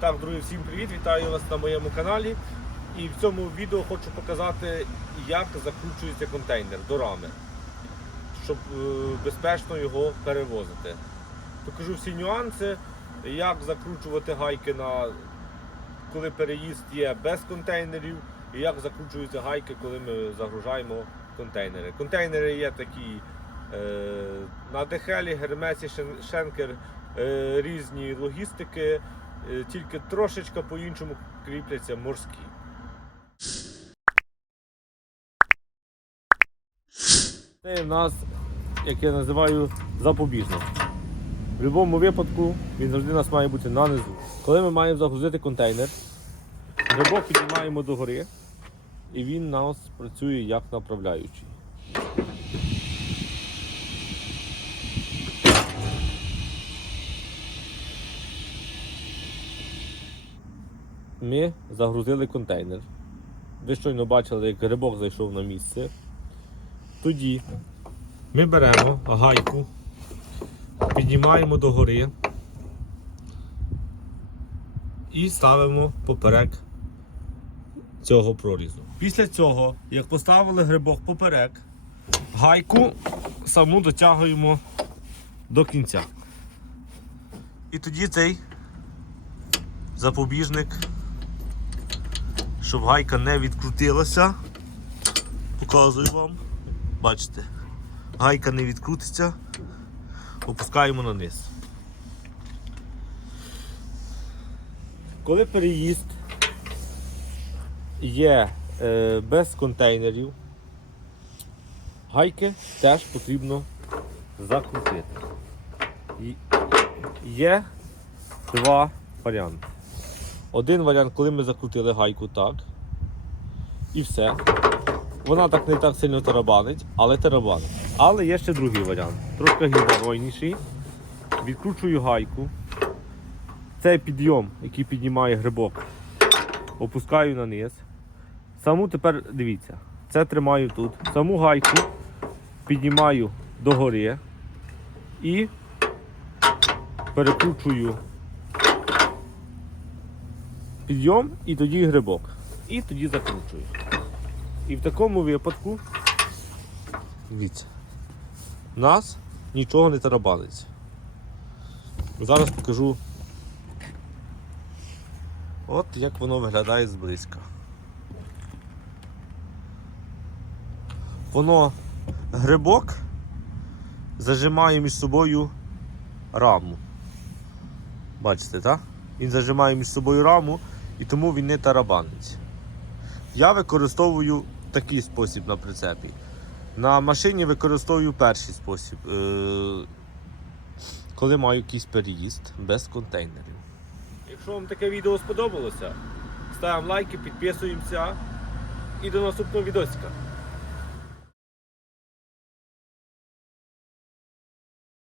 Так, друзі, всім привіт! Вітаю вас на моєму каналі. І в цьому відео хочу показати, як закручується контейнер до рами, щоб е, безпечно його перевозити. Покажу всі нюанси, як закручувати гайки на коли переїзд є без контейнерів, і як закручуються гайки, коли ми загружаємо контейнери. Контейнери є такі е, на Дехелі, Гермесі, Шенкер, різні логістики, е, тільки трошечки по-іншому кріпляться морські. Це в нас, як я називаю, запобіжник. В будь-якому випадку він завжди у нас має бути на низу. Коли ми маємо загрузити контейнер, грибок піднімаємо догори і він нас працює як направляючий. Ми загрузили контейнер. Ви щойно бачили, як грибок зайшов на місце. Тоді ми беремо гайку, піднімаємо догори і ставимо поперек цього прорізу. Після цього, як поставили грибок поперек, гайку саму дотягуємо до кінця. І тоді цей запобіжник, щоб гайка не відкрутилася, показую вам. Бачите, гайка не відкрутиться, опускаємо на низ. Коли переїзд є е, без контейнерів, гайки теж потрібно закрутити. Є два варіанти. Один варіант, коли ми закрутили гайку так, і все. Вона так не так сильно тарабанить, але тарабанить. Але є ще другий варіант. Трошки гібройніший. Відкручую гайку. Цей підйом, який піднімає грибок, опускаю на низ. Саму тепер дивіться, це тримаю тут. Саму гайку піднімаю догори і перекручую підйом і тоді грибок. І тоді закручую. І в такому випадку, дивіться, нас нічого не тарабаниться. Зараз покажу, от як воно виглядає зблизька. Воно грибок зажимає між собою раму. Бачите, так? Він зажимає між собою раму і тому він не тарабанить. Я використовую такий спосіб на прицепі. На машині використовую перший спосіб, е, коли маю якийсь переїзд без контейнерів. Якщо вам таке відео сподобалося, ставимо лайки, підписуємося і до наступного відосика.